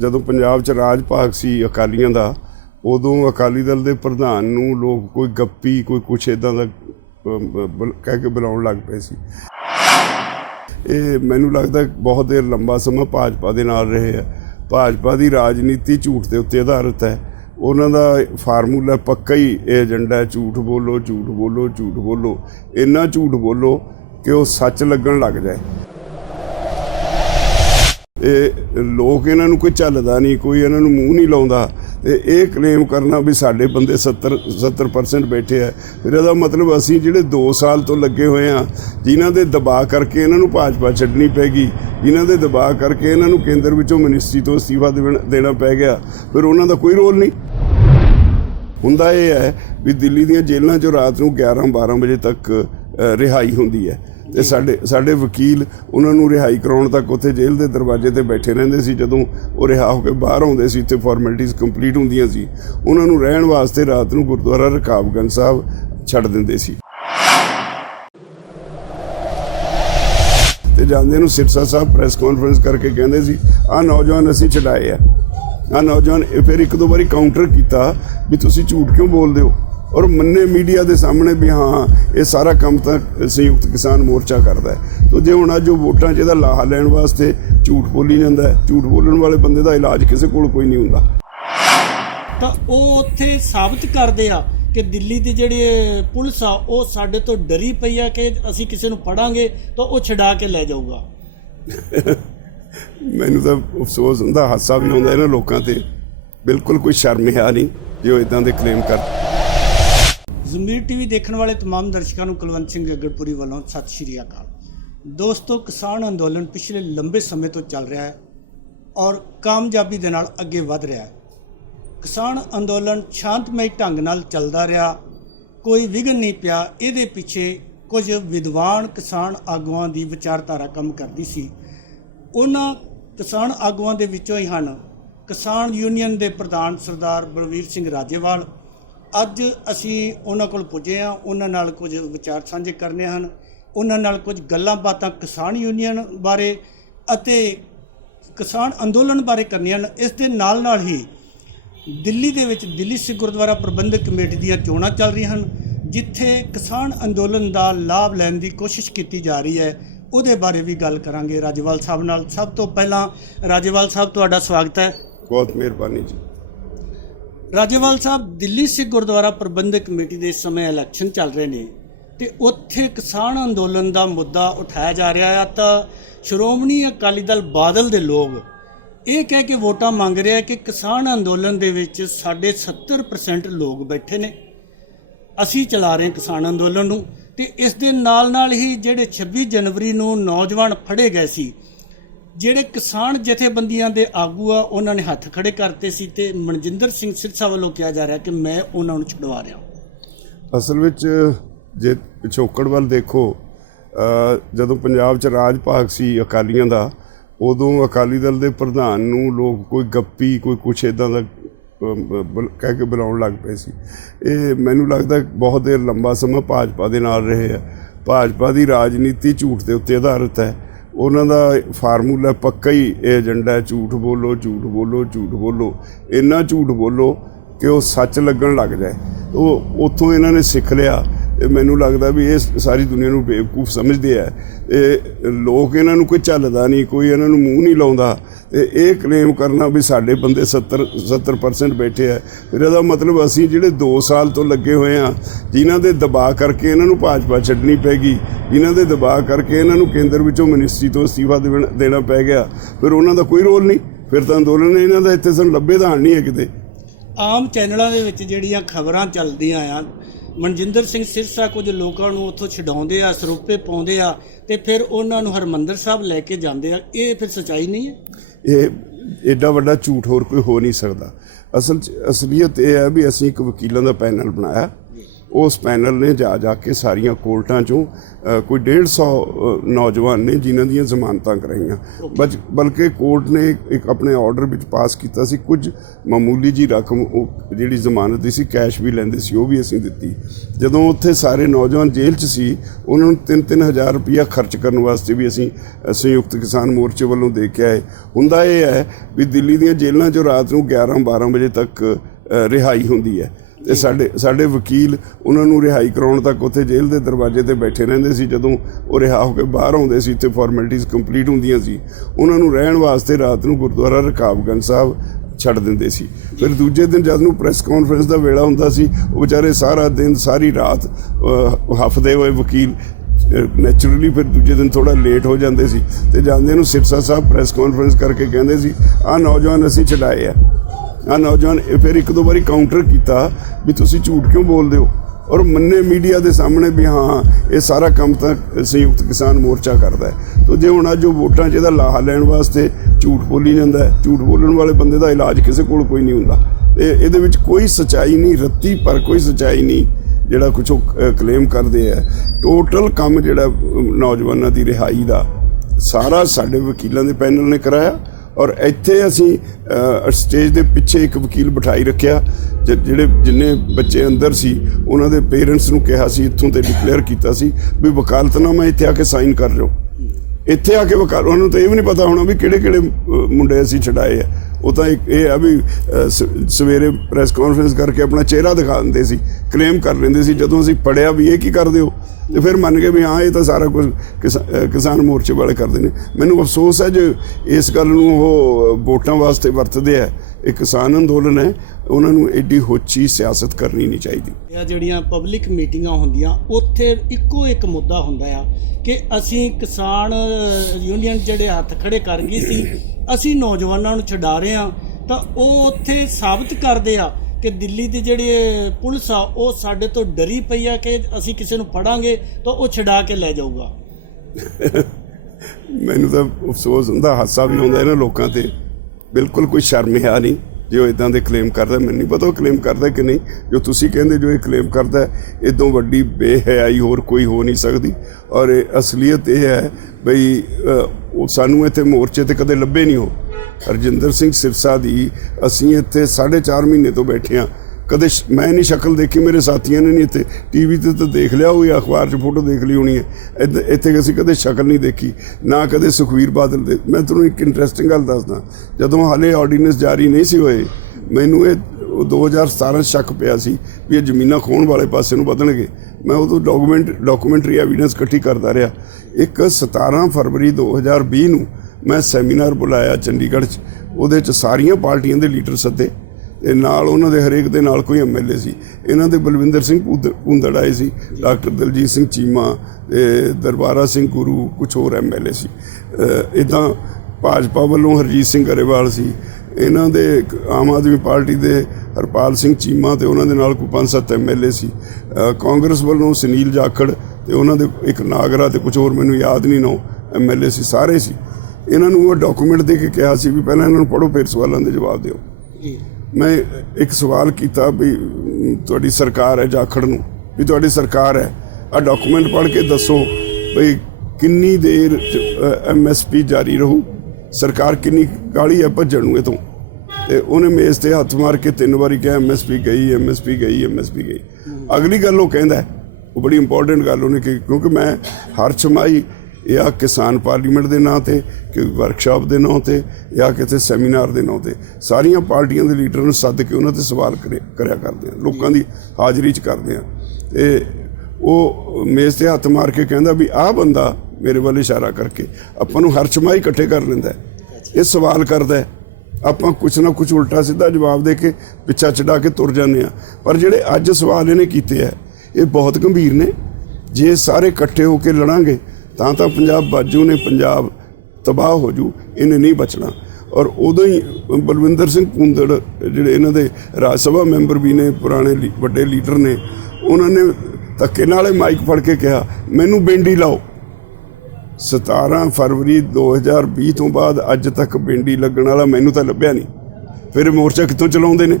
ਜਦੋਂ ਪੰਜਾਬ 'ਚ ਰਾਜ ਭਾਗ ਸੀ ਅਕਾਲੀਆਂ ਦਾ, ਉਦੋਂ ਅਕਾਲੀ ਦਲ ਦੇ ਪ੍ਰਧਾਨ ਨੂੰ ਲੋਕ ਕੋਈ ਗੱਪੀ ਕੋਈ ਕੁਛ ਇੱਦਾਂ ਦਾ ਕਹਿ ਕੇ ਬੁਲਾਉਣ ਲੱਗ ਪਏ ਸੀ। ਇਹ ਮੈਨੂੰ ਲੱਗਦਾ ਬਹੁਤ ਦੇਰ ਲੰਬਾ ਸਮਾਂ ਭਾਜਪਾ ਦੇ ਨਾਲ ਰਹੇ ਆ। ਭਾਜਪਾ ਦੀ ਰਾਜਨੀਤੀ ਝੂਠ ਦੇ ਉੱਤੇ ਆਧਾਰਿਤ ਹੈ। ਉਹਨਾਂ ਦਾ ਫਾਰਮੂਲਾ ਪੱਕਾ ਹੀ ਇਹ ਏਜੰਡਾ ਹੈ, ਝੂਠ ਬੋਲੋ ਝੂਠ ਬੋਲੋ ਝੂਠ ਬੋਲੋ, ਇੰਨਾ ਝੂਠ ਬੋਲੋ ਕਿ ਉਹ ਸੱਚ ਲੱਗਣ ਲੱਗ ਜਾਏ। ਇਹ ਲੋਕ ਇਹਨਾਂ ਨੂੰ ਕੋਈ ਝੱਲਦਾ ਨਹੀਂ, ਕੋਈ ਇਹਨਾਂ ਨੂੰ ਮੂੰਹ ਨਹੀਂ ਲਾਉਂਦਾ। ਤੇ ਇਹ ਕਲੇਮ ਕਰਨਾ ਵੀ ਸਾਡੇ ਬੰਦੇ 70% ਬੈਠੇ ਆ, ਫਿਰ ਇਹਦਾ ਮਤਲਬ ਅਸੀਂ ਜਿਹੜੇ 2 ਸਾਲ ਤੋਂ ਲੱਗੇ ਹੋਏ ਆ, ਜਿਨ੍ਹਾਂ ਦੇ ਦਬਾਅ ਕਰਕੇ ਇਹਨਾਂ ਨੂੰ ਭਾਜਪਾ ਛੱਡਣੀ ਪੈ ਗਈ, ਜਿਨ੍ਹਾਂ ਦੇ ਦਬਾਅ ਕਰਕੇ ਇਹਨਾਂ ਨੂੰ ਕੇਂਦਰ ਵਿੱਚੋਂ ਮਿਨਿਸਟਰੀ ਤੋਂ ਅਸਤੀਫਾ ਦੇਣਾ ਪੈ ਗਿਆ, ਫਿਰ ਉਹਨਾਂ ਦਾ ਕੋਈ ਰੋਲ ਨਹੀਂ ਹੁੰਦਾ। ਇਹ ਹੈ ਵੀ ਦਿੱਲੀ ਦੀਆਂ ਜੇਲ੍ਹਾਂ 'ਚੋਂ ਰਾਤ ਨੂੰ 11-12 ਵਜੇ ਤੱਕ ਰਿਹਾਈ ਹੁੰਦੀ ਹੈ ਤੇ ਸਾਡੇ ਵਕੀਲ ਉਹਨਾਂ ਨੂੰ ਰਿਹਾਈ ਕਰਾਉਣ ਤੱਕ ਉੱਥੇ ਜੇਲ੍ਹ ਦੇ ਦਰਵਾਜ਼ੇ ਤੇ ਬੈਠੇ ਰਹਿੰਦੇ ਸੀ। ਜਦੋਂ ਉਹ ਰਿਹਾ ਹੋ ਕੇ ਬਾਹਰ ਆਉਂਦੇ ਸੀ, ਇੱਥੇ ਫਾਰਮੈਲਿਟੀਜ਼ ਕੰਪਲੀਟ ਹੁੰਦੀਆਂ ਸੀ, ਉਹਨਾਂ ਨੂੰ ਰਹਿਣ ਵਾਸਤੇ ਰਾਤ ਨੂੰ ਗੁਰਦੁਆਰਾ ਰਕਾਬਗੰਜ ਸਾਹਿਬ ਛੱਡ ਦਿੰਦੇ ਸੀ। ਤੇ ਜਾਂਦੇ ਨੂੰ ਸਿਰਸਾ ਸਾਹਿਬ ਪ੍ਰੈਸ ਕਾਨਫਰੰਸ ਕਰਕੇ ਕਹਿੰਦੇ ਸੀ ਆਹ ਨੌਜਵਾਨ ਅਸੀਂ ਛਡਾਏ ਆ, ਆਹ ਨੌਜਵਾਨ। ਫਿਰ 1-2 ਵਾਰੀ ਕਾਊਂਟਰ ਕੀਤਾ ਵੀ ਤੁਸੀਂ ਝੂਠ ਕਿਉਂ ਬੋਲਦੇ ਹੋ, ਔਰ ਮੰਨੇ ਮੀਡੀਆ ਦੇ ਸਾਹਮਣੇ ਵੀ ਹਾਂ ਇਹ ਸਾਰਾ ਕੰਮ ਤਾਂ ਸੰਯੁਕਤ ਕਿਸਾਨ ਮੋਰਚਾ ਕਰਦਾ ਹੈ। ਤੋ ਜੇ ਹੁਣ ਅੱਜ ਵੋਟਾਂ 'ਚ ਇਹਦਾ ਲਾਹਾ ਲੈਣ ਵਾਸਤੇ ਝੂਠ ਬੋਲੀ ਜਾਂਦਾ ਹੈ, ਝੂਠ ਬੋਲਣ ਵਾਲੇ ਬੰਦੇ ਦਾ ਇਲਾਜ ਕਿਸੇ ਕੋਲ ਕੋਈ ਨਹੀਂ ਹੁੰਦਾ। ਤਾਂ ਉਹ ਉੱਥੇ ਸਾਬਤ ਕਰਦੇ ਆ ਕਿ ਦਿੱਲੀ ਦੀ ਜਿਹੜੀ ਪੁਲਿਸ ਆ ਉਹ ਸਾਡੇ ਤੋਂ ਡਰੀ ਪਈ ਆ ਕਿ ਅਸੀਂ ਕਿਸੇ ਨੂੰ ਫੜਾਂਗੇ ਤਾਂ ਉਹ ਛਡਾ ਕੇ ਲੈ ਜਾਊਗਾ। ਮੈਨੂੰ ਤਾਂ ਅਫਸੋਸ ਹੁੰਦਾ, ਹਾਸਾ ਵੀ ਆਉਂਦਾ ਇਹਨਾਂ ਲੋਕਾਂ ਤੇ। ਬਿਲਕੁਲ ਕੋਈ ਸ਼ਰਮ ਹੈ ਨਹੀਂ ਜੇ ਉਹ ਇੱਦਾਂ ਦੇ ਕਲੇਮ ਕਰ। ਜ਼ਮੀਰ ਟੀਵੀ ਦੇਖਣ ਵਾਲੇ तमाम ਦਰਸ਼ਕਾਂ ਨੂੰ ਕੁਲਵੰਤ ਸਿੰਘ ਗਗੜਪੁਰੀ ਵੱਲੋਂ ਸਤਿ ਸ਼੍ਰੀ ਅਕਾਲ। ਦੋਸਤੋ, ਕਿਸਾਨ ਅੰਦੋਲਨ ਪਿਛਲੇ ਲੰਬੇ ਸਮੇਂ ਤੋਂ ਚੱਲ ਰਿਹਾ ਹੈ ਔਰ ਕਾਮਯਾਬੀ ਦੇ ਨਾਲ ਅੱਗੇ ਵਧ ਰਿਹਾ ਹੈ। ਕਿਸਾਨ ਅੰਦੋਲਨ ਸ਼ਾਂਤਮਈ ਢੰਗ ਨਾਲ ਚੱਲਦਾ ਰਿਹਾ, ਕੋਈ ਵਿਘਨ ਨਹੀਂ ਪਿਆ। ਇਹਦੇ ਪਿੱਛੇ ਕੁਝ ਵਿਦਵਾਨ ਕਿਸਾਨ ਆਗੂਆਂ ਦੀ ਵਿਚਾਰਧਾਰਾ ਕੰਮ ਕਰਦੀ ਸੀ। ਉਹਨਾਂ ਕਿਸਾਨ ਆਗੂਆਂ ਦੇ ਵਿੱਚੋਂ ਹੀ ਹਨ ਕਿਸਾਨ ਯੂਨੀਅਨ ਦੇ ਪ੍ਰਧਾਨ ਸਰਦਾਰ ਬਲਵੀਰ ਸਿੰਘ ਰਾਜੇਵਾਲ। ਅੱਜ ਅਸੀਂ ਉਹਨਾਂ ਕੋਲ ਪੁੱਜੇ ਹਾਂ, ਉਹਨਾਂ ਨਾਲ ਕੁਝ ਵਿਚਾਰ ਸਾਂਝੇ ਕਰਨੇ ਹਨ, ਉਹਨਾਂ ਨਾਲ ਕੁਝ ਗੱਲਾਂ ਬਾਤਾਂ ਕਿਸਾਨ ਯੂਨੀਅਨ ਬਾਰੇ ਅਤੇ ਕਿਸਾਨ ਅੰਦੋਲਨ ਬਾਰੇ ਕਰਨੀਆਂ ਹਨ। ਇਸ ਦੇ ਨਾਲ ਨਾਲ ਹੀ ਦਿੱਲੀ ਦੇ ਵਿੱਚ ਦਿੱਲੀ ਸਿੱਖ ਗੁਰਦੁਆਰਾ ਪ੍ਰਬੰਧਕ ਕਮੇਟੀ ਦੀਆਂ ਚੋਣਾਂ ਚੱਲ ਰਹੀਆਂ ਹਨ, ਜਿੱਥੇ ਕਿਸਾਨ ਅੰਦੋਲਨ ਦਾ ਲਾਭ ਲੈਣ ਦੀ ਕੋਸ਼ਿਸ਼ ਕੀਤੀ ਜਾ ਰਹੀ ਹੈ। ਉਹਦੇ ਬਾਰੇ ਵੀ ਗੱਲ ਕਰਾਂਗੇ ਰਾਜੇਵਾਲ ਸਾਹਿਬ ਨਾਲ। ਸਭ ਤੋਂ ਪਹਿਲਾਂ ਰਾਜੇਵਾਲ ਸਾਹਿਬ, ਤੁਹਾਡਾ ਸਵਾਗਤ ਹੈ। ਬਹੁਤ ਮਿਹਰਬਾਨੀ ਜੀ। ਰਾਜੇਵਾਲ ਸਾਹਿਬ, ਦਿੱਲੀ ਸਿੱਖ ਗੁਰਦੁਆਰਾ ਪ੍ਰਬੰਧਕ ਕਮੇਟੀ ਦੇ ਇਸ ਸਮੇਂ ਇਲੈਕਸ਼ਨ ਚੱਲ ਰਹੇ ਨੇ ਤੇ ਉੱਥੇ ਕਿਸਾਨ ਅੰਦੋਲਨ ਦਾ ਮੁੱਦਾ ਉਠਾਇਆ ਜਾ ਰਿਹਾ ਹੈ। ਤਾਂ ਸ਼੍ਰੋਮਣੀ ਅਕਾਲੀ ਦਲ ਬਾਦਲ ਦੇ ਲੋਕ ਇਹ ਕਹਿ ਕੇ ਵੋਟਾਂ ਮੰਗ ਰਿਹਾ ਕਿ ਕਿਸਾਨ ਅੰਦੋਲਨ ਦੇ ਵਿੱਚ ਸਾਡੇ 70% ਲੋਕ ਬੈਠੇ ਨੇ, ਅਸੀਂ ਚਲਾ ਰਹੇ ਕਿਸਾਨ ਅੰਦੋਲਨ ਨੂੰ। ਤੇ ਇਸ ਦੇ ਨਾਲ ਨਾਲ ਹੀ ਜਿਹੜੇ 26 ਜਨਵਰੀ ਨੂੰ ਨੌਜਵਾਨ ਫੜੇ ਗਏ ਸੀ, ਜਿਹੜੇ ਕਿਸਾਨ ਜਥੇਬੰਦੀਆਂ ਦੇ ਆਗੂ ਆ, ਉਹਨਾਂ ਨੇ ਹੱਥ ਖੜੇ ਕਰਤੇ ਸੀ ਤੇ ਮਨਜਿੰਦਰ ਸਿੰਘ ਸਿਰਸਾ ਵੱਲੋਂ ਕਿਹਾ ਜਾ ਰਿਹਾ ਕਿ ਮੈਂ ਉਹਨਾਂ ਨੂੰ ਛੁਡਵਾ ਰਿਹਾ। ਅਸਲ ਵਿੱਚ ਜੇ ਪਿਛੋਕੜ ਵੱਲ ਦੇਖੋ, ਜਦੋਂ ਪੰਜਾਬ 'ਚ ਰਾਜ ਭਾਗ ਸੀ ਅਕਾਲੀਆਂ ਦਾ, ਉਦੋਂ ਅਕਾਲੀ ਦਲ ਦੇ ਪ੍ਰਧਾਨ ਨੂੰ ਲੋਕ ਕੋਈ ਗੱਪੀ ਕੋਈ ਕੁਛ ਇੱਦਾਂ ਦਾ ਕਹਿ ਕੇ ਬੁਲਾਉਣ ਲੱਗ ਪਏ ਸੀ। ਇਹ ਮੈਨੂੰ ਲੱਗਦਾ ਬਹੁਤ ਦੇਰ ਲੰਬਾ ਸਮਾਂ ਭਾਜਪਾ ਦੇ ਨਾਲ ਰਹੇ ਆ। ਭਾਜਪਾ ਦੀ ਰਾਜਨੀਤੀ ਝੂਠ ਦੇ ਉੱਤੇ ਆਧਾਰਿਤ ਹੈ। ਉਹਨਾਂ ਦਾ ਫਾਰਮੂਲਾ ਪੱਕਾ ਹੀ ਇਹ ਏਜੰਡਾ ਹੈ, ਝੂਠ ਬੋਲੋ ਝੂਠ ਬੋਲੋ ਝੂਠ ਬੋਲੋ, ਇੰਨਾ ਝੂਠ ਬੋਲੋ ਕਿ ਉਹ ਸੱਚ ਲੱਗਣ ਲੱਗ ਜਾਏ। ਉਹ ਉੱਥੋਂ ਇਹਨਾਂ ਨੇ ਸਿੱਖ ਲਿਆ। ਤੇ ਮੈਨੂੰ ਲੱਗਦਾ ਵੀ ਇਹ ਸਾਰੀ ਦੁਨੀਆ ਨੂੰ ਬੇਵਕੂਫ ਸਮਝਦੇ ਆ। ਇਹ ਲੋਕ ਇਹਨਾਂ ਨੂੰ ਕੋਈ ਝੱਲਦਾ ਨਹੀਂ, ਕੋਈ ਇਹਨਾਂ ਨੂੰ ਮੂੰਹ ਨਹੀਂ ਲਾਉਂਦਾ। ਤੇ ਇਹ ਕਲੇਮ ਕਰਨਾ ਵੀ ਸਾਡੇ ਬੰਦੇ 70% ਬੈਠੇ ਆ, ਫਿਰ ਇਹਦਾ ਮਤਲਬ ਅਸੀਂ ਜਿਹੜੇ 2 ਸਾਲ ਤੋਂ ਲੱਗੇ ਹੋਏ ਆ, ਜਿਨ੍ਹਾਂ ਦੇ ਦਬਾਅ ਕਰਕੇ ਇਹਨਾਂ ਨੂੰ ਭਾਜਪਾ ਛੱਡਣੀ ਪੈ ਗਈ, ਜਿਨ੍ਹਾਂ ਦੇ ਦਬਾਅ ਕਰਕੇ ਇਹਨਾਂ ਨੂੰ ਕੇਂਦਰ ਵਿੱਚੋਂ ਮਿਨਿਸਟਰੀ ਤੋਂ ਅਸਤੀਫਾ ਦੇਣਾ ਪੈ ਗਿਆ, ਫਿਰ ਉਹਨਾਂ ਦਾ ਕੋਈ ਰੋਲ ਨਹੀਂ। ਫਿਰ ਤਾਂ ਅੰਦੋਲਨ ਇਹਨਾਂ ਦਾ ਇੱਥੇ ਸਾਨੂੰ ਲੱਭੇ ਤਾਂ ਨਹੀਂ ਹੈ ਕਿਤੇ। ਆਮ ਚੈਨਲਾਂ ਦੇ ਵਿੱਚ ਜਿਹੜੀਆਂ ਖਬਰਾਂ ਚੱਲਦੀਆਂ ਆ, ਮਨਜਿੰਦਰ ਸਿੰਘ ਸਿਰਸਾ ਕੁਝ ਲੋਕਾਂ ਨੂੰ ਉੱਥੋਂ ਛਡਾਉਂਦੇ ਆ, ਸਰੂਪੇ ਪਾਉਂਦੇ ਆ ਤੇ ਫਿਰ ਉਹਨਾਂ ਨੂੰ ਹਰਿਮੰਦਰ ਸਾਹਿਬ ਲੈ ਕੇ ਜਾਂਦੇ ਆ। ਇਹ ਫਿਰ ਸੱਚਾਈ ਨਹੀਂ ਹੈ? ਇਹ ਐਡਾ ਵੱਡਾ ਝੂਠ ਹੋਰ ਕੋਈ ਹੋ ਨਹੀਂ ਸਕਦਾ। ਅਸਲੀਅਤ ਇਹ ਹੈ ਵੀ ਅਸੀਂ ਇੱਕ ਵਕੀਲਾਂ ਦਾ ਪੈਨਲ ਬਣਾਇਆ, ਉਸ ਪੈਨਲ ਨੇ ਜਾ ਕੇ ਸਾਰੀਆਂ ਕੋਰਟਾਂ 'ਚੋਂ ਕੋਈ 150 ਨੌਜਵਾਨ ਨੇ ਜਿਨ੍ਹਾਂ ਦੀਆਂ ਜ਼ਮਾਨਤਾਂ ਕਰਾਈਆਂ। ਬਲਕਿ ਕੋਰਟ ਨੇ ਇੱਕ ਆਪਣੇ ਆਰਡਰ ਵਿੱਚ ਪਾਸ ਕੀਤਾ ਸੀ, ਕੁਝ ਮਾਮੂਲੀ ਜੀ ਰਕਮ ਉਹ ਜਿਹੜੀ ਜ਼ਮਾਨਤ ਦੀ ਸੀ, ਕੈਸ਼ ਵੀ ਲੈਂਦੇ ਸੀ, ਉਹ ਵੀ ਅਸੀਂ ਦਿੱਤੀ। ਜਦੋਂ ਉੱਥੇ ਸਾਰੇ ਨੌਜਵਾਨ ਜੇਲ੍ਹ 'ਚ ਸੀ, ਉਹਨਾਂ ਨੂੰ 3-3 ਹਜ਼ਾਰ ਰੁਪਈਆ ਖਰਚ ਕਰਨ ਵਾਸਤੇ ਵੀ ਅਸੀਂ ਸੰਯੁਕਤ ਕਿਸਾਨ ਮੋਰਚੇ ਵੱਲੋਂ ਦੇ ਕੇ ਆਏ। ਹੁੰਦਾ ਇਹ ਹੈ ਵੀ ਦਿੱਲੀ ਦੀਆਂ ਜੇਲ੍ਹਾਂ 'ਚੋਂ ਰਾਤ ਨੂੰ 11-12 ਵਜੇ ਤੱਕ ਰਿਹਾਈ ਹੁੰਦੀ ਹੈ, ਤੇ ਸਾਡੇ ਵਕੀਲ ਉਹਨਾਂ ਨੂੰ ਰਿਹਾਈ ਕਰਾਉਣ ਤੱਕ ਉੱਥੇ ਜੇਲ੍ਹ ਦੇ ਦਰਵਾਜ਼ੇ ਤੇ ਬੈਠੇ ਰਹਿੰਦੇ ਸੀ। ਜਦੋਂ ਉਹ ਰਿਹਾ ਹੋ ਕੇ ਬਾਹਰ ਆਉਂਦੇ ਸੀ ਤੇ ਫਾਰਮੈਲਿਟੀਜ਼ ਕੰਪਲੀਟ ਹੁੰਦੀਆਂ ਸੀ, ਉਹਨਾਂ ਨੂੰ ਰਹਿਣ ਵਾਸਤੇ ਰਾਤ ਨੂੰ ਗੁਰਦੁਆਰਾ ਰਕਾਬਗੰਜ ਸਾਹਿਬ ਛੱਡ ਦਿੰਦੇ ਸੀ। ਫਿਰ ਦੂਜੇ ਦਿਨ ਜਦ ਨੂੰ ਪ੍ਰੈਸ ਕਾਨਫਰੰਸ ਦਾ ਵੇਲਾ ਹੁੰਦਾ ਸੀ, ਉਹ ਵਿਚਾਰੇ ਸਾਰਾ ਦਿਨ ਸਾਰੀ ਰਾਤ ਹੱਫਦੇ ਹੋਏ ਵਕੀਲ ਨੈਚੁਰਲੀ ਫਿਰ ਦੂਜੇ ਦਿਨ ਥੋੜ੍ਹਾ ਲੇਟ ਹੋ ਜਾਂਦੇ ਸੀ, ਤੇ ਜਾਂਦੇ ਨੂੰ ਸਿਰਸਾ ਸਾਹਿਬ ਪ੍ਰੈਸ ਕਾਨਫਰੰਸ ਕਰਕੇ ਕਹਿੰਦੇ ਸੀ, ਆਹ ਨੌਜਵਾਨ ਅਸੀਂ ਛਡਾਏ ਆ ਨੌਜਵਾਨ। ਫਿਰ ਇੱਕ ਦੋ ਵਾਰੀ ਕਾਊਂਟਰ ਕੀਤਾ ਵੀ ਤੁਸੀਂ ਝੂਠ ਕਿਉਂ ਬੋਲਦੇ ਹੋ, ਔਰ ਮੰਨੇ ਮੀਡੀਆ ਦੇ ਸਾਹਮਣੇ ਵੀ ਹਾਂ ਇਹ ਸਾਰਾ ਕੰਮ ਤਾਂ ਸੰਯੁਕਤ ਕਿਸਾਨ ਮੋਰਚਾ ਕਰਦਾ ਹੈ। ਤਾਂ ਜੇ ਹੁਣ ਅੱਜ ਉਹ ਵੋਟਾਂ 'ਚ ਇਹਦਾ ਲਾਹਾ ਲੈਣ ਵਾਸਤੇ ਝੂਠ ਬੋਲੀ ਜਾਂਦਾ ਹੈ, ਝੂਠ ਬੋਲਣ ਵਾਲੇ ਬੰਦੇ ਦਾ ਇਲਾਜ ਕਿਸੇ ਕੋਲ ਕੋਈ ਨਹੀਂ ਹੁੰਦਾ। ਇਹਦੇ ਵਿੱਚ ਕੋਈ ਸੱਚਾਈ ਨਹੀਂ, ਰੱਤੀ ਪਰ ਕੋਈ ਸੱਚਾਈ ਨਹੀਂ ਜਿਹੜਾ ਕੁਛ ਉਹ ਕਲੇਮ ਕਰਦੇ ਆ। ਟੋਟਲ ਕੰਮ ਜਿਹੜਾ ਨੌਜਵਾਨਾਂ ਦੀ ਰਿਹਾਈ ਦਾ ਸਾਰਾ ਸਾਡੇ ਵਕੀਲਾਂ ਦੇ ਪੈਨਲ ਨੇ ਕਰਾਇਆ, ਔਰ ਇੱਥੇ ਅਸੀਂ ਸਟੇਜ ਦੇ ਪਿੱਛੇ ਇੱਕ ਵਕੀਲ ਬਿਠਾਈ ਰੱਖਿਆ। ਜਿੰਨੇ ਬੱਚੇ ਅੰਦਰ ਸੀ ਉਹਨਾਂ ਦੇ ਪੇਰੈਂਟਸ ਨੂੰ ਕਿਹਾ ਸੀ, ਇੱਥੋਂ ਤੇ ਡਿਕਲੇਅਰ ਕੀਤਾ ਸੀ ਵੀ ਵਕਾਲਤਨਾਮਾ ਇੱਥੇ ਆ ਕੇ ਸਾਈਨ ਕਰ ਲਿਓ। ਇੱਥੇ ਆ ਕੇ ਉਹਨਾਂ ਨੂੰ ਤਾਂ ਇਹ ਵੀ ਨਹੀਂ ਪਤਾ ਹੋਣਾ ਵੀ ਕਿਹੜੇ ਮੁੰਡੇ ਅਸੀਂ ਛਡਾਏ ਆ। ਉਹ ਤਾਂ ਇਹ ਆ ਵੀ ਸਵੇਰੇ ਪ੍ਰੈਸ ਕਾਨਫਰੰਸ ਕਰਕੇ ਆਪਣਾ ਚਿਹਰਾ ਦਿਖਾ ਦਿੰਦੇ ਸੀ, ਕਲੇਮ ਕਰ ਲੈਂਦੇ ਸੀ। ਜਦੋਂ ਅਸੀਂ ਪੜ੍ਹਿਆ ਵੀ ਇਹ ਕੀ ਕਰਦੇ ਹੋ, ਤੇ ਫਿਰ ਮੰਨ ਗਏ ਵੀ ਹਾਂ ਇਹ ਤਾਂ ਸਾਰਾ ਕੁਝ ਕਿਸਾਨ ਮੋਰਚੇ ਵਾਲੇ ਕਰਦੇ ਨੇ। ਮੈਨੂੰ ਅਫਸੋਸ ਹੈ ਜੇ ਇਸ ਗੱਲ ਨੂੰ ਉਹ ਵੋਟਾਂ ਵਾਸਤੇ ਵਰਤਦੇ ਆ। ਇਹ ਕਿਸਾਨ ਅੰਦੋਲਨ ਹੈ, ਉਹਨਾਂ ਨੂੰ ਐਡੀ ਹੋਚੀ ਸਿਆਸਤ ਕਰਨੀ ਨਹੀਂ ਚਾਹੀਦੀ। ਇਹ ਜਿਹੜੀਆਂ ਪਬਲਿਕ ਮੀਟਿੰਗਾਂ ਹੁੰਦੀਆਂ ਉੱਥੇ ਇੱਕੋ ਇੱਕ ਮੁੱਦਾ ਹੁੰਦਾ ਆ ਕਿ ਅਸੀਂ ਕਿਸਾਨ ਯੂਨੀਅਨ ਜਿਹੜੇ ਹੱਥ ਖੜੇ ਕਰ ਗਈ ਸੀ, ਅਸੀਂ ਨੌਜਵਾਨਾਂ ਨੂੰ ਛਡਾ ਰਹੇ ਹਾਂ, ਤਾਂ ਉਹ ਉੱਥੇ ਸਾਬਤ ਕਰਦੇ ਆ ਕਿ ਦਿੱਲੀ ਦੀ ਜਿਹੜੀ ਪੁਲਿਸ ਆ ਉਹ ਸਾਡੇ ਤੋਂ ਡਰੀ ਪਈ ਆ ਕਿ ਅਸੀਂ ਕਿਸੇ ਨੂੰ ਫੜਾਂਗੇ ਤਾਂ ਉਹ ਛਡਾ ਕੇ ਲੈ ਜਾਊਗਾ। ਮੈਨੂੰ ਤਾਂ ਅਫਸੋਸ ਹੁੰਦਾ, ਹਾਸਾ ਵੀ ਆਉਂਦਾ ਇਹਨਾਂ ਲੋਕਾਂ ਤੇ। ਬਿਲਕੁਲ ਕੋਈ ਸ਼ਰਮ ਹੈ ਨਹੀਂ ਜੇ ਉਹ ਇੱਦਾਂ ਦੇ ਕਲੇਮ ਕਰਦਾ। ਮੈਨੂੰ ਨਹੀਂ ਪਤਾ ਉਹ ਕਲੇਮ ਕਰਦਾ ਕਿ ਨਹੀਂ। ਜੋ ਤੁਸੀਂ ਕਹਿੰਦੇ ਜੋ ਇਹ ਕਲੇਮ ਕਰਦਾ, ਇਦੋਂ ਵੱਡੀ ਬੇਹਯਾਈ ਹੋਰ ਕੋਈ ਹੋ ਨਹੀਂ ਸਕਦੀ। ਔਰ ਅਸਲੀਅਤ ਇਹ ਹੈ ਬਈ ਉਹ ਸਾਨੂੰ ਇੱਥੇ ਮੋਰਚੇ ਤੇ ਕਦੇ ਲੱਭੇ ਨਹੀਂ ਹੋ। ਹਰਜਿੰਦਰ ਸਿੰਘ ਸਿਰਸਾ ਦੀ ਅਸੀਂ ਇੱਥੇ 4.5 ਮਹੀਨੇ ਤੋਂ ਬੈਠੇ ਹਾਂ, ਕਦੇ ਮੈਂ ਨਹੀਂ ਸ਼ਕਲ ਦੇਖੀ, ਮੇਰੇ ਸਾਥੀਆਂ ਨੇ ਨਹੀਂ। ਇੱਥੇ ਟੀਵੀ ਤੇ ਤਾਂ ਦੇਖ ਲਿਆ ਹੋਈ, ਅਖਬਾਰ 'ਚ ਫੋਟੋ ਦੇਖ ਲਈ ਹੋਣੀ ਹੈ, ਇੱਥੇ ਅਸੀਂ ਕਦੇ ਸ਼ਕਲ ਨਹੀਂ ਦੇਖੀ, ਨਾ ਕਦੇ ਸੁਖਵੀਰ ਬਾਦਲ ਦੇ। ਮੈਂ ਤੁਹਾਨੂੰ ਇੱਕ ਇੰਟਰਸਟਿੰਗ ਗੱਲ ਦੱਸਦਾ, ਜਦੋਂ ਹਾਲੇ ਆਰਡੀਨੈਂਸ ਜਾਰੀ ਨਹੀਂ ਸੀ ਹੋਏ, ਮੈਨੂੰ ਇਹ 2017 ਸ਼ੱਕ ਪਿਆ ਸੀ ਵੀ ਇਹ ਜ਼ਮੀਨਾਂ ਖੋਹਣ ਵਾਲੇ ਪਾਸੇ ਨੂੰ ਵਧਣਗੇ। ਮੈਂ ਉਦੋਂ ਡਾਕੂਮੈਂਟਰੀ ਐਵੀਡੈਂਸ ਇਕੱਠੀ ਕਰਦਾ ਰਿਹਾ। ਇੱਕ 17 ਫਰਵਰੀ 2020 ਨੂੰ ਮੈਂ ਸੈਮੀਨਾਰ ਬੁਲਾਇਆ ਚੰਡੀਗੜ੍ਹ 'ਚ, ਉਹਦੇ 'ਚ ਸਾਰੀਆਂ ਪਾਰਟੀਆਂ ਦੇ ਲੀਡਰ ਸੱਦੇ, ਤੇ ਨਾਲ ਉਹਨਾਂ ਦੇ ਹਰੇਕ ਦੇ ਨਾਲ ਕੋਈ MLA ਸੀ। ਇਹਨਾਂ ਦੇ ਬਲਵਿੰਦਰ ਸਿੰਘ ਭੂੰਦੜ ਆਏ ਸੀ, ਡਾਕਟਰ ਦਲਜੀਤ ਸਿੰਘ ਚੀਮਾ, ਦਰਬਾਰਾ ਸਿੰਘ ਗੁਰੂ, ਕੁਛ ਹੋਰ MLA ਸੀ। ਇੱਦਾਂ ਭਾਜਪਾ ਵੱਲੋਂ ਹਰਜੀਤ ਸਿੰਘ ਗਰੇਵਾਲ ਸੀ, ਇਹਨਾਂ ਦੇ ਆਮ ਆਦਮੀ ਪਾਰਟੀ ਦੇ ਹਰਪਾਲ ਸਿੰਘ ਚੀਮਾ ਤੇ ਉਹਨਾਂ ਦੇ ਨਾਲ ਕੋਈ 5-7 MLA ਸੀ। ਕਾਂਗਰਸ ਵੱਲੋਂ ਸੁਨੀਲ ਜਾਖੜ ਤੇ ਉਹਨਾਂ ਦੇ ਇੱਕ ਨਾਗਰਾ ਤੇ ਕੁਛ ਹੋਰ ਮੈਨੂੰ ਯਾਦ ਨਹੀਂ, 9 MLA ਸੀ, ਸਾਰੇ ਸੀ। ਇਹਨਾਂ ਨੂੰ ਉਹ ਡਾਕੂਮੈਂਟ ਦੇ ਕੇ ਕਿਹਾ ਸੀ ਵੀ ਪਹਿਲਾਂ ਇਹਨਾਂ ਨੂੰ ਪੜ੍ਹੋ, ਫਿਰ ਸਵਾਲਾਂ ਦੇ ਜਵਾਬ ਦਿਓ। ਮੈਂ ਇੱਕ ਸਵਾਲ ਕੀਤਾ ਵੀ ਤੁਹਾਡੀ ਸਰਕਾਰ ਹੈ, ਜਾਖੜ ਨੂੰ ਵੀ ਤੁਹਾਡੀ ਸਰਕਾਰ ਹੈ, ਆਹ ਡਾਕੂਮੈਂਟ ਪੜ੍ਹ ਕੇ ਦੱਸੋ ਬਈ ਕਿੰਨੀ ਦੇਰ MSP ਜਾਰੀ ਰਹੂ, ਸਰਕਾਰ ਕਿੰਨੀ ਕਾਹਲੀ ਹੈ ਭੱਜਣ ਨੂੰ ਇਹ ਤੋਂ। ਤੇ ਉਹਨੇ ਮੇਜ਼ ਤੇ ਹੱਥ ਮਾਰ ਕੇ 3 ਵਾਰੀ ਕਿਹਾ MSP ਗਈ, MSP ਗਈ, MSP ਗਈ। ਅਗਲੀ ਗੱਲ ਉਹ ਕਹਿੰਦਾ, ਉਹ ਬੜੀ ਇੰਪੋਰਟੈਂਟ ਗੱਲ ਉਹਨੇ ਕਹੀ, ਕਿਉਂਕਿ ਮੈਂ ਹਰ ਛਮਾਈ ਜਾਂ ਕਿਸਾਨ ਪਾਰਲੀਮੈਂਟ ਦੇ ਨਾਂ 'ਤੇ, ਕਿ ਵਰਕਸ਼ਾਪ ਦੇ ਨਾਂ 'ਤੇ, ਜਾਂ ਕਿਸੇ ਸੈਮੀਨਾਰ ਦੇ ਨਾਂ 'ਤੇ ਸਾਰੀਆਂ ਪਾਰਟੀਆਂ ਦੇ ਲੀਡਰਾਂ ਨੂੰ ਸੱਦ ਕੇ ਉਹਨਾਂ 'ਤੇ ਸਵਾਲ ਕਰਿਆ ਕਰਦੇ ਹਾਂ, ਲੋਕਾਂ ਦੀ ਹਾਜ਼ਰੀ 'ਚ ਕਰਦੇ ਹਾਂ। ਅਤੇ ਉਹ ਮੇਜ਼ 'ਤੇ ਹੱਥ ਮਾਰ ਕੇ ਕਹਿੰਦਾ ਵੀ ਆਹ ਬੰਦਾ ਮੇਰੇ ਵੱਲ ਇਸ਼ਾਰਾ ਕਰਕੇ ਆਪਾਂ ਨੂੰ ਹਰ ਛਮਾਈ ਇਕੱਠੇ ਕਰ ਲੈਂਦਾ, ਇਹ ਸਵਾਲ ਕਰਦਾ, ਆਪਾਂ ਕੁਛ ਨਾ ਕੁਛ ਉਲਟਾ ਸਿੱਧਾ ਜਵਾਬ ਦੇ ਕੇ ਪਿੱਛਾ ਛਡਾ ਕੇ ਤੁਰ ਜਾਂਦੇ ਹਾਂ। ਪਰ ਜਿਹੜੇ ਅੱਜ ਸਵਾਲ ਇਹਨੇ ਕੀਤੇ ਹੈ ਇਹ ਬਹੁਤ ਗੰਭੀਰ ਨੇ। ਜੇ ਸਾਰੇ ਇਕੱਠੇ ਹੋ ਕੇ ਲੜਾਂਗੇ ਤਾਂ ਪੰਜਾਬ ਬਾਜੂ ਨੇ, ਪੰਜਾਬ ਤਬਾਹ ਹੋ ਜੂ, ਇਹਨੇ ਨਹੀਂ ਬਚਣਾ। ਔਰ ਉਦੋਂ ਹੀ ਬਲਵਿੰਦਰ ਸਿੰਘ ਭੂੰਦੜ ਜਿਹੜੇ ਇਹਨਾਂ ਦੇ ਰਾਜ ਸਭਾ ਮੈਂਬਰ ਵੀ ਨੇ, ਪੁਰਾਣੇ ਵੱਡੇ ਲੀਡਰ ਨੇ, ਉਹਨਾਂ ਨੇ ਧੱਕੇ ਨਾਲ ਮਾਈਕ ਫੜ ਕੇ ਕਿਹਾ ਮੈਨੂੰ ਬੇਂਡੀ ਲਾਓ। 17 ਫਰਵਰੀ 2020 ਤੋਂ ਬਾਅਦ ਅੱਜ ਤੱਕ ਬੇਂਡੀ ਲੱਗਣ ਵਾਲਾ ਮੈਨੂੰ ਤਾਂ ਲੱਭਿਆ ਨਹੀਂ। ਫਿਰ ਮੋਰਚਾ ਕਿੱਥੋਂ ਚਲਾਉਂਦੇ ਨੇ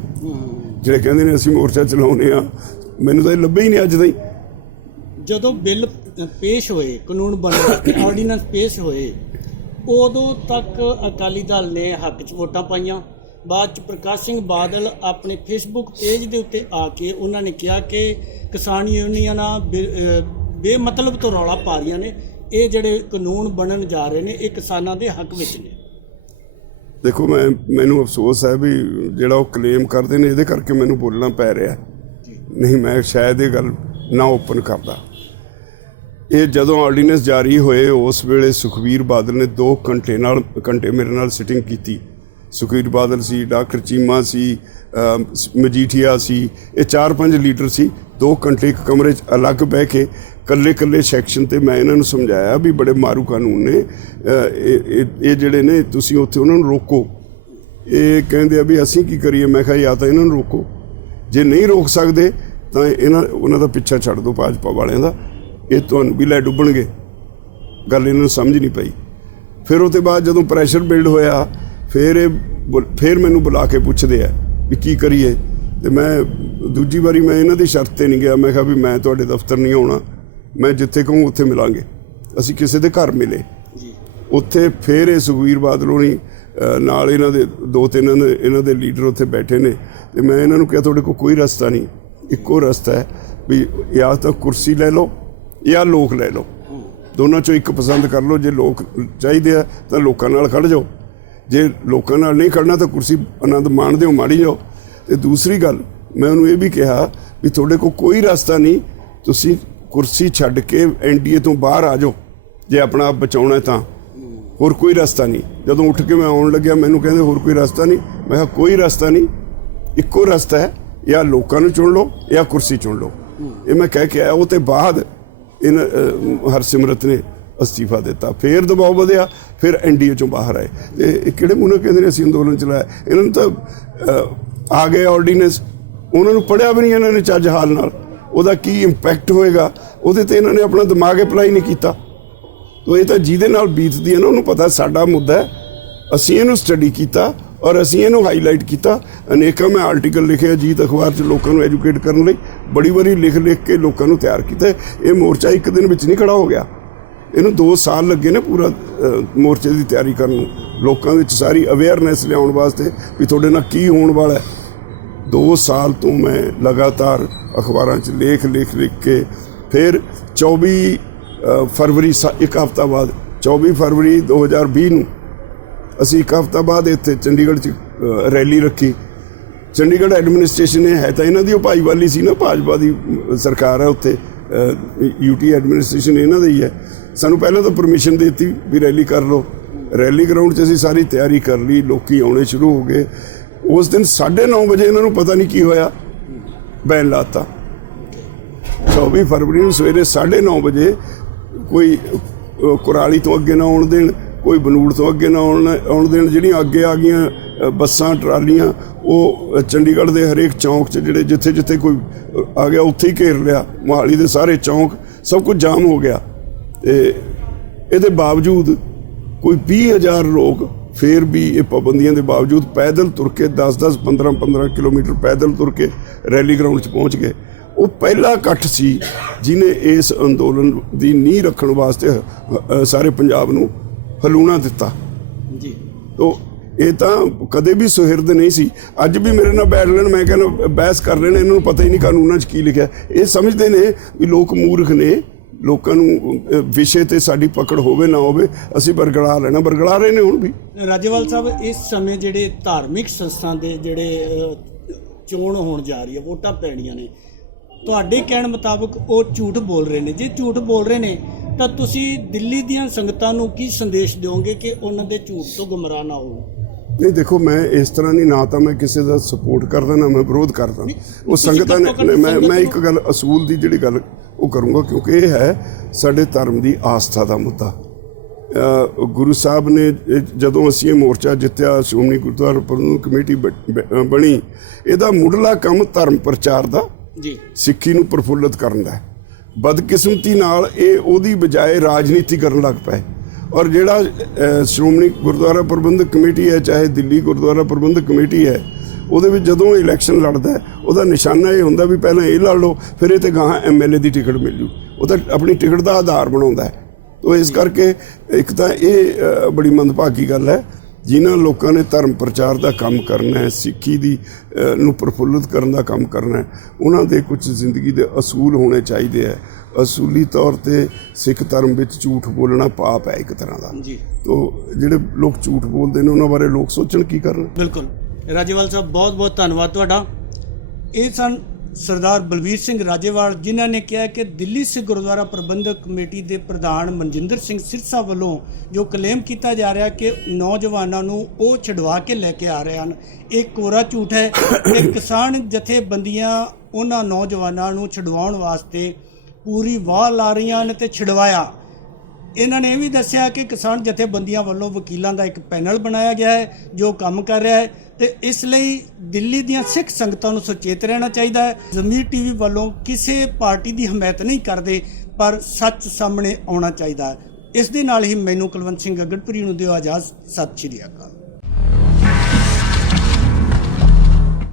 ਜਿਹੜੇ ਕਹਿੰਦੇ ਨੇ ਅਸੀਂ ਮੋਰਚਾ ਚਲਾਉਂਦੇ ਹਾਂ, ਮੈਨੂੰ ਤਾਂ ਇਹ ਲੱਭੇ ਹੀ ਨਹੀਂ ਅੱਜ ਤਾਈਂ। ਜਦੋਂ ਬਿੱਲ ਪੇਸ਼ ਹੋਏ, ਕਾਨੂੰਨ ਬਣੇ, ਆਰਡੀਨੈਂਸ ਪੇਸ਼ ਹੋਏ, ਉਦੋਂ ਤੱਕ ਅਕਾਲੀ ਦਲ ਨੇ ਹੱਕ 'ਚ ਵੋਟਾਂ ਪਾਈਆਂ। ਬਾਅਦ 'ਚ ਪ੍ਰਕਾਸ਼ ਸਿੰਘ ਬਾਦਲ ਆਪਣੇ ਫੇਸਬੁੱਕ ਪੇਜ ਦੇ ਉੱਤੇ ਆ ਕੇ ਉਹਨਾਂ ਨੇ ਕਿਹਾ ਕਿ ਕਿਸਾਨ ਯੂਨੀਅਨਾਂ ਬੇਮਤਲਬ ਤੋਂ ਰੌਲਾ ਪਾ ਰਹੀਆਂ ਨੇ, ਇਹ ਜਿਹੜੇ ਕਾਨੂੰਨ ਬਣਨ ਜਾ ਰਹੇ ਨੇ ਇਹ ਕਿਸਾਨਾਂ ਦੇ ਹੱਕ ਵਿੱਚ ਨੇ। ਦੇਖੋ ਮੈਨੂੰ ਅਫਸੋਸ ਹੈ ਵੀ ਜਿਹੜਾ ਉਹ ਕਲੇਮ ਕਰਦੇ ਨੇ ਇਹਦੇ ਕਰਕੇ ਮੈਨੂੰ ਬੋਲਣਾ ਪੈ ਰਿਹਾ, ਨਹੀਂ ਮੈਂ ਸ਼ਾਇਦ ਇਹ ਗੱਲ ਨਾ ਓਪਨ ਕਰਦਾ। ਇਹ ਜਦੋਂ ਆਰਡੀਨੈਂਸ ਜਾਰੀ ਹੋਏ ਉਸ ਵੇਲੇ ਸੁਖਬੀਰ ਬਾਦਲ ਨੇ 2 ਘੰਟੇ ਮੇਰੇ ਨਾਲ ਸਿਟਿੰਗ ਕੀਤੀ। ਸੁਖਬੀਰ ਬਾਦਲ ਸੀ, ਡਾਕਟਰ ਚੀਮਾ ਸੀ, ਮਜੀਠੀਆ ਸੀ, ਇਹ 4-5 ਲੀਡਰ ਸੀ। 2 ਘੰਟੇ ਇੱਕ ਕਮਰੇ 'ਚ ਅਲੱਗ ਬਹਿ ਕੇ ਕੱਲੇ ਸੈਕਸ਼ਨ ਤੇ ਮੈਂ ਇਹਨਾਂ ਨੂੰ ਸਮਝਾਇਆ ਵੀ ਬੜੇ ਮਾਰੂ ਕਾਨੂੰਨ ਨੇ, ਇਹ ਜਿਹੜੇ ਨੇ ਤੁਸੀਂ ਉੱਥੇ ਉਹਨਾਂ ਨੂੰ ਰੋਕੋ। ਇਹ ਕਹਿੰਦੇ ਆ ਵੀ ਅਸੀਂ ਕੀ ਕਰੀਏ? ਮੈਂ ਕਿਹਾ ਜਾਂ ਤਾਂ ਇਹਨਾਂ ਨੂੰ ਰੋਕੋ, ਜੇ ਨਹੀਂ ਰੋਕ ਸਕਦੇ ਤਾਂ ਉਹਨਾਂ ਦਾ ਪਿੱਛਾ ਛੱਡ ਦਿਓ ਭਾਜਪਾ ਵਾਲਿਆਂ ਦਾ, ਇਹ ਤੁਹਾਨੂੰ ਵੀ ਲੈ ਡੁੱਬਣਗੇ। ਗੱਲ ਇਹਨਾਂ ਨੂੰ ਸਮਝ ਨਹੀਂ ਪਈ। ਫਿਰ ਉਹ ਤੋਂ ਬਾਅਦ ਜਦੋਂ ਪ੍ਰੈਸ਼ਰ ਬਿਲਡ ਹੋਇਆ ਫਿਰ ਮੈਨੂੰ ਬੁਲਾ ਕੇ ਪੁੱਛਦੇ ਆ ਵੀ ਕੀ ਕਰੀਏ। ਤੇ ਮੈਂ ਦੂਜੀ ਵਾਰੀ ਮੈਂ ਇਹਨਾਂ ਦੀ ਸ਼ਰਤ 'ਤੇ ਨਹੀਂ ਗਿਆ। ਮੈਂ ਕਿਹਾ ਵੀ ਮੈਂ ਤੁਹਾਡੇ ਦਫ਼ਤਰ ਨਹੀਂ ਆਉਣਾ, ਮੈਂ ਜਿੱਥੇ ਕਹੂੰ ਉੱਥੇ ਮਿਲਾਂਗੇ। ਅਸੀਂ ਕਿਸੇ ਦੇ ਘਰ ਮਿਲੇ ਉੱਥੇ। ਫਿਰ ਇਹ ਸੁਖਬੀਰ ਬਾਦਲ ਹੋਣੀ ਨਾਲ ਇਹਨਾਂ ਦੇ 2-3 ਇਹਨਾਂ ਦੇ ਲੀਡਰ ਉੱਥੇ ਬੈਠੇ ਨੇ। ਤੇ ਮੈਂ ਇਹਨਾਂ ਨੂੰ ਕਿਹਾ ਤੁਹਾਡੇ ਕੋਲ ਕੋਈ ਰਸਤਾ ਨਹੀਂ, ਇੱਕੋ ਰਸਤਾ ਹੈ ਵੀ ਜਾਂ ਤਾਂ ਕੁਰਸੀ ਲੈ ਲਓ ਜਾਂ ਲੋਕ ਲੈ ਲਓ, ਦੋਨਾਂ 'ਚੋਂ ਇੱਕ ਪਸੰਦ ਕਰ ਲਓ। ਜੇ ਲੋਕ ਚਾਹੀਦੇ ਆ ਤਾਂ ਲੋਕਾਂ ਨਾਲ ਖੜ੍ਹ ਜਾਓ, ਜੇ ਲੋਕਾਂ ਨਾਲ ਨਹੀਂ ਖੜਨਾ ਤਾਂ ਕੁਰਸੀ ਆਨੰਦ ਮਾਣਦੇ ਹੋ ਮਾੜੀ ਜਾਓ। ਤੇ ਦੂਸਰੀ ਗੱਲ ਮੈਂ ਉਹਨੂੰ ਇਹ ਵੀ ਕਿਹਾ ਵੀ ਤੁਹਾਡੇ ਕੋਲ ਕੋਈ ਰਸਤਾ ਨਹੀਂ, ਤੁਸੀਂ ਕੁਰਸੀ ਛੱਡ ਕੇ NDA ਤੋਂ ਬਾਹਰ ਆ ਜਾਓ ਜੇ ਆਪਣਾ ਆਪ ਬਚਾਉਣਾ ਤਾਂ, ਹੋਰ ਕੋਈ ਰਸਤਾ ਨਹੀਂ। ਜਦੋਂ ਉੱਠ ਕੇ ਮੈਂ ਆਉਣ ਲੱਗਿਆ ਮੈਨੂੰ ਕਹਿੰਦੇ ਹੋਰ ਕੋਈ ਰਸਤਾ ਨਹੀਂ। ਮੈਂ ਕਿਹਾ ਕੋਈ ਰਸਤਾ ਨਹੀਂ, ਇੱਕੋ ਰਸਤਾ ਹੈ, ਜਾਂ ਲੋਕਾਂ ਨੂੰ ਚੁਣ ਲਓ ਜਾਂ ਕੁਰਸੀ ਚੁਣ ਲਓ। ਇਹ ਮੈਂ ਕਹਿ ਕੇ ਆਇਆ। ਉਹ ਤੋਂ ਬਾਅਦ ਹਰਸਿਮਰਤ ਨੇ ਅਸਤੀਫਾ ਦਿੱਤਾ, ਫਿਰ ਦਬਾਅ ਵਧਿਆ, ਫਿਰ NDA ਚੋਂ ਬਾਹਰ ਆਏ। ਤੇ ਇਹ ਕਿਹੜੇ ਮੂੰਹ ਨਾਲ ਕਹਿੰਦੇ ਨੇ ਅਸੀਂ ਅੰਦੋਲਨ ਚਲਾਇਆ? ਇਹਨਾਂ ਨੂੰ ਤਾਂ ਆ ਗਏ ਆਰਡੀਨੈਂਸ, ਉਹਨਾਂ ਨੂੰ ਪੜ੍ਹਿਆ ਵੀ ਨਹੀਂ ਇਹਨਾਂ ਨੇ ਚੱਜ ਹਾਲ ਨਾਲ, ਉਹਦਾ ਕੀ ਇੰਪੈਕਟ ਹੋਏਗਾ ਉਹਦੇ ਤੇ ਇਹਨਾਂ ਨੇ ਆਪਣਾ ਦਿਮਾਗ ਅਪਲਾਈ ਨਹੀਂ ਕੀਤਾ। ਤੋ ਇਹ ਤਾਂ ਜਿਹਦੇ ਨਾਲ ਬੀਤਦੀ ਹੈ ਨਾ ਉਹਨੂੰ ਪਤਾ ਸਾਡਾ ਮੁੱਦਾ ਹੈ। ਅਸੀਂ ਇਹਨੂੰ ਸਟੱਡੀ ਕੀਤਾ ਔਰ ਅਸੀਂ ਇਹਨੂੰ ਹਾਈਲਾਈਟ ਕੀਤਾ। ਅਨੇਕਾਂ ਮੈਂ ਆਰਟੀਕਲ ਲਿਖੇ ਅਜੀਤ ਅਖਬਾਰ 'ਚ ਲੋਕਾਂ ਨੂੰ ਐਜੂਕੇਟ ਕਰਨ ਲਈ, ਬੜੀ ਵਾਰੀ ਲਿਖ ਕੇ ਲੋਕਾਂ ਨੂੰ ਤਿਆਰ ਕੀਤਾ। ਇਹ ਮੋਰਚਾ ਇੱਕ ਦਿਨ ਵਿੱਚ ਨਹੀਂ ਖੜਾ ਹੋ ਗਿਆ, ਇਹਨੂੰ 2 ਸਾਲ ਲੱਗੇ ਨੇ ਪੂਰਾ ਮੋਰਚੇ ਦੀ ਤਿਆਰੀ ਕਰਨ ਨੂੰ, ਲੋਕਾਂ ਵਿੱਚ ਸਾਰੀ ਅਵੇਅਰਨੈਸ ਲਿਆਉਣ ਵਾਸਤੇ ਵੀ ਤੁਹਾਡੇ ਨਾਲ ਕੀ ਹੋਣ ਵਾਲਾ ਹੈ। 2 ਸਾਲ ਤੋਂ ਮੈਂ ਲਗਾਤਾਰ ਅਖਬਾਰਾਂ 'ਚ ਲਿਖ ਕੇ ਫਿਰ 24 ਫਰਵਰੀ ਇੱਕ ਹਫ਼ਤਾ ਬਾਅਦ 24 ਫਰਵਰੀ 2020 ਨੂੰ ਅਸੀਂ ਇੱਕ ਹਫ਼ਤਾ ਬਾਅਦ ਇੱਥੇ ਚੰਡੀਗੜ੍ਹ 'ਚ ਰੈਲੀ ਰੱਖੀ। ਚੰਡੀਗੜ੍ਹ ਐਡਮਿਨਿਸਟ੍ਰੇਸ਼ਨ ਨੇ ਹੈ ਤਾਂ ਇਹਨਾਂ ਦੀ ਉਹ ਭਾਈਵਾਲੀ ਸੀ ਨਾ, ਭਾਜਪਾ ਦੀ ਸਰਕਾਰ ਹੈ ਉੱਥੇ, UT ਐਡਮਿਨਿਸਟ੍ਰੇਸ਼ਨ ਇਹਨਾਂ ਦਾ ਹੀ ਹੈ। ਸਾਨੂੰ ਪਹਿਲਾਂ ਤਾਂ ਪਰਮਿਸ਼ਨ ਦੇ ਦਿੱਤੀ ਵੀ ਰੈਲੀ ਕਰ ਲਓ। ਰੈਲੀ ਗਰਾਊਂਡ 'ਚ ਅਸੀਂ ਸਾਰੀ ਤਿਆਰੀ ਕਰ ਲਈ, ਲੋਕੀ ਆਉਣੇ ਸ਼ੁਰੂ ਹੋ ਗਏ। ਉਸ ਦਿਨ 9:30 ਵਜੇ ਇਹਨਾਂ ਨੂੰ ਪਤਾ ਨਹੀਂ ਕੀ ਹੋਇਆ, ਬੈਨ ਲਾਤਾ। 24 ਫਰਵਰੀ ਨੂੰ ਸਵੇਰੇ 9:30 ਵਜੇ ਕੋਈ ਕੁਰਾਲੀ ਤੋਂ ਅੱਗੇ ਨਾ ਆਉਣ ਦੇਣ, ਕੋਈ ਬਨੂੜ ਤੋਂ ਅੱਗੇ ਨਾ ਆਉਣ ਦੇਣ। ਜਿਹੜੀਆਂ ਅੱਗੇ ਆ ਗਈਆਂ ਬੱਸਾਂ ਟਰਾਲੀਆਂ, ਉਹ ਚੰਡੀਗੜ੍ਹ ਦੇ ਹਰੇਕ ਚੌਂਕ 'ਚ ਜਿਹੜੇ ਜਿੱਥੇ ਕੋਈ ਆ ਗਿਆ ਉੱਥੇ ਹੀ ਘੇਰ ਲਿਆ। ਮੋਹਾਲੀ ਦੇ ਸਾਰੇ ਚੌਂਕ ਸਭ ਕੁਝ ਜਾਮ ਹੋ ਗਿਆ। ਤੇ ਇਹਦੇ ਬਾਵਜੂਦ ਕੋਈ 20,000 ਲੋਕ ਫਿਰ ਵੀ ਇਹ ਪਾਬੰਦੀਆਂ ਦੇ ਬਾਵਜੂਦ ਪੈਦਲ ਤੁਰ ਕੇ 10-10, 15-15 ਕਿਲੋਮੀਟਰ ਪੈਦਲ ਤੁਰ ਕੇ ਰੈਲੀ ਗਰਾਊਂਡ 'ਚ ਪਹੁੰਚ ਗਏ। ਉਹ ਪਹਿਲਾ ਇਕੱਠ ਸੀ ਜਿਹਨੇ ਇਸ ਅੰਦੋਲਨ ਦੀ ਨੀਂਹ ਰੱਖਣ ਵਾਸਤੇ ਸਾਰੇ ਪੰਜਾਬ ਨੂੰ ਹਲੂਣਾ ਦਿੱਤਾ ਜੀ। ਤੋ ਇਹ ਤਾਂ ਕਦੇ ਵੀ ਸੁਹਿਰਦ ਨਹੀਂ ਸੀ। ਅੱਜ ਵੀ ਮੇਰੇ ਨਾਲ ਬੈਠ ਲੈਣ, ਮੈਂ ਕਹਿੰਦਾ ਬਹਿਸ ਕਰ ਰਹੇ ਨੇ, ਇਹਨਾਂ ਨੂੰ ਪਤਾ ਹੀ ਨਹੀਂ ਕਾਨੂੰਨਾਂ 'ਚ ਕੀ ਲਿਖਿਆ। ਇਹ ਸਮਝਦੇ ਨੇ ਵੀ ਲੋਕ ਮੂਰਖ ਨੇ, ਲੋਕਾਂ ਨੂੰ ਵਿਸ਼ੇ ਤੇ ਸਾਡੀ ਪਕੜ ਹੋਵੇ ਨਾ ਹੋਵੇ ਅਸੀਂ ਬਰਗਲਾ ਲੈਣਾ, ਬਰਗਲਾ ਰਹੇ ਨੇ ਹੁਣ ਵੀ। ਰਾਜੇਵਾਲ ਸਾਹਿਬ, ਇਸ ਸਮੇਂ ਜਿਹੜੇ ਧਾਰਮਿਕ ਸੰਸਥਾ ਦੇ ਜਿਹੜੇ ਚੋਣ ਹੋਣ ਜਾ ਰਹੀ ਹੈ, ਵੋਟਾਂ ਪੈਣੀਆਂ ਨੇ, ਤੁਹਾਡੇ ਕਹਿਣ ਮੁਤਾਬਕ ਉਹ ਝੂਠ ਬੋਲ ਰਹੇ ਨੇ। ਜੇ ਝੂਠ ਬੋਲ ਰਹੇ ਨੇ ਤਾਂ ਤੁਸੀਂ ਦਿੱਲੀ ਦੀਆਂ ਸੰਗਤਾਂ ਨੂੰ ਕੀ ਸੰਦੇਸ਼ ਦਿਓਗੇ ਕਿ ਉਹਨਾਂ ਦੇ ਝੂਠ ਤੋਂ ਗੁੰਮਰਾਹ ਨਾ ਹੋਣ? ਨਹੀਂ ਦੇਖੋ, ਮੈਂ ਇਸ ਤਰ੍ਹਾਂ ਨਹੀਂ, ਨਾ ਤਾਂ ਮੈਂ ਕਿਸੇ ਦਾ ਸਪੋਰਟ ਕਰਦਾ ਨਾ ਮੈਂ ਵਿਰੋਧ ਕਰਦਾ। ਉਹ ਸੰਗਤਾਂ ਨੇ, ਮੈਂ ਇੱਕ ਗੱਲ ਅਸੂਲ ਦੀ ਜਿਹੜੀ ਗੱਲ ਉਹ ਕਰੂੰਗਾ, ਕਿਉਂਕਿ ਇਹ ਹੈ ਸਾਡੇ ਧਰਮ ਦੀ ਆਸਥਾ ਦਾ ਮੁੱਦਾ। ਗੁਰੂ ਸਾਹਿਬ ਨੇ ਜਦੋਂ ਅਸੀਂ ਇਹ ਮੋਰਚਾ ਜਿੱਤਿਆ, ਸ਼੍ਰੋਮਣੀ ਗੁਰਦੁਆਰਾ ਪ੍ਰਬੰਧਕ ਕਮੇਟੀ ਬਣੀ, ਇਹਦਾ ਮੁੱਢਲਾ ਕੰਮ ਧਰਮ ਪ੍ਰਚਾਰ ਦਾ ਜੀ, ਸਿੱਖੀ ਨੂੰ ਪ੍ਰਫੁੱਲਤ ਕਰਨ ਦਾ। ਬਦਕਿਸਮਤੀ ਨਾਲ ਇਹ ਉਹਦੀ ਬਜਾਏ ਰਾਜਨੀਤੀ ਕਰਨ ਲੱਗ ਪਏ। ਔਰ ਜਿਹੜਾ ਸ਼੍ਰੋਮਣੀ ਗੁਰਦੁਆਰਾ ਪ੍ਰਬੰਧਕ ਕਮੇਟੀ ਹੈ, ਚਾਹੇ ਦਿੱਲੀ ਗੁਰਦੁਆਰਾ ਪ੍ਰਬੰਧਕ ਕਮੇਟੀ ਹੈ, ਉਹਦੇ ਵਿੱਚ ਜਦੋਂ ਇਲੈਕਸ਼ਨ ਲੜਦਾ ਹੈ, ਉਹਦਾ ਨਿਸ਼ਾਨਾ ਇਹ ਹੁੰਦਾ ਵੀ ਪਹਿਲਾਂ ਇਹ ਲੜ ਲਓ, ਫਿਰ ਇਹ ਤੇ ਗਾਹਾਂ MLA ਦੀ ਟਿਕਟ ਮਿਲ ਜੂ। ਉਹ ਤਾਂ ਆਪਣੀ ਟਿਕਟ ਦਾ ਆਧਾਰ ਬਣਾਉਂਦਾ ਹੈ। ਤੋ ਇਸ ਕਰਕੇ ਇੱਕ ਤਾਂ ਇਹ ਬੜੀ ਮੰਦਭਾਗੀ ਗੱਲ ਹੈ, ਜਿਨ੍ਹਾਂ ਲੋਕਾਂ ਨੇ ਧਰਮ ਪ੍ਰਚਾਰ ਦਾ ਕੰਮ ਕਰਨਾ ਹੈ, ਸਿੱਖੀ ਦੀ ਨੂੰ ਪ੍ਰਫੁੱਲਿਤ ਕਰਨ ਦਾ ਕੰਮ ਕਰਨਾ ਹੈ, ਉਹਨਾਂ ਦੇ ਕੁਝ ਜ਼ਿੰਦਗੀ ਦੇ ਅਸੂਲ ਹੋਣੇ ਚਾਹੀਦੇ ਹੈ। ਅਸੂਲੀ ਤੌਰ ਤੇ ਸਿੱਖ ਧਰਮ ਵਿੱਚ ਝੂਠ ਬੋਲਣਾ ਪਾਪ ਹੈ ਇੱਕ ਤਰ੍ਹਾਂ ਦਾ ਜੀ। ਤੋ ਜਿਹੜੇ ਲੋਕ ਝੂਠ ਬੋਲਦੇ ਨੇ ਉਹਨਾਂ ਬਾਰੇ ਲੋਕ ਸੋਚਣ ਕੀ ਕਰਨ। ਬਿਲਕੁਲ ਰਾਜੇਵਾਲ ਸਾਹਿਬ, ਬਹੁਤ ਬਹੁਤ ਧੰਨਵਾਦ ਤੁਹਾਡਾ। ਇਹ ਸਨ ਸਰਦਾਰ ਬਲਵੀਰ ਸਿੰਘ ਰਾਜੇਵਾਲ, ਜਿਨ੍ਹਾਂ ਨੇ ਕਿਹਾ ਕਿ ਦਿੱਲੀ ਸਿੱਖ ਗੁਰਦੁਆਰਾ ਪ੍ਰਬੰਧਕ ਕਮੇਟੀ ਦੇ ਪ੍ਰਧਾਨ ਮਨਜਿੰਦਰ ਸਿੰਘ ਸਿਰਸਾ ਵੱਲੋਂ ਜੋ ਕਲੇਮ ਕੀਤਾ ਜਾ ਰਿਹਾ ਕਿ ਨੌਜਵਾਨਾਂ ਨੂੰ ਉਹ ਛਡਵਾ ਕੇ ਲੈ ਕੇ ਆ ਰਹੇ ਹਨ, ਇਹ ਕੋਰਾ ਝੂਠ ਹੈ। ਕਿ ਕਿਸਾਨ ਜਥੇਬੰਦੀਆਂ ਉਹਨਾਂ ਨੌਜਵਾਨਾਂ ਨੂੰ ਛਡਵਾਉਣ ਵਾਸਤੇ ਪੂਰੀ ਵਾਹ ਲਾ ਰਹੀਆਂ ਹਨ ਤੇ ਛਡਵਾਇਆ। ਇਹਨਾਂ ਨੇ ਇਹ ਵੀ ਦੱਸਿਆ ਕਿ ਕਿਸਾਨ ਜਥੇਬੰਦੀਆਂ ਵੱਲੋਂ ਵਕੀਲਾਂ ਦਾ ਇੱਕ ਪੈਨਲ ਬਣਾਇਆ ਗਿਆ ਹੈ ਜੋ ਕੰਮ ਕਰ ਰਿਹਾ ਹੈ, ਤੇ ਇਸ ਲਈ ਦਿੱਲੀ ਦੀਆਂ ਸਿੱਖ ਸੰਗਤਾਂ ਨੂੰ ਸੁਚੇਤ ਰਹਿਣਾ ਚਾਹੀਦਾ ਹੈ। ਜ਼ਮੀਰ TV ਵੱਲੋਂ ਕਿਸੇ ਪਾਰਟੀ ਦੀ ਹਮਾਇਤ ਨਹੀਂ ਕਰਦੇ, ਪਰ ਸੱਚ ਸਾਹਮਣੇ ਆਉਣਾ ਚਾਹੀਦਾ ਹੈ। ਇਸ ਦੇ ਨਾਲ ਹੀ ਮੈਨੂੰ ਕੁਲਵੰਤ ਸਿੰਘ ਗਗੜਪੁਰੀ ਨੂੰ ਦਿਓ ਇਜਾਜ਼ਤ। ਸਤਿ ਸ਼੍ਰੀ ਅਕਾਲ।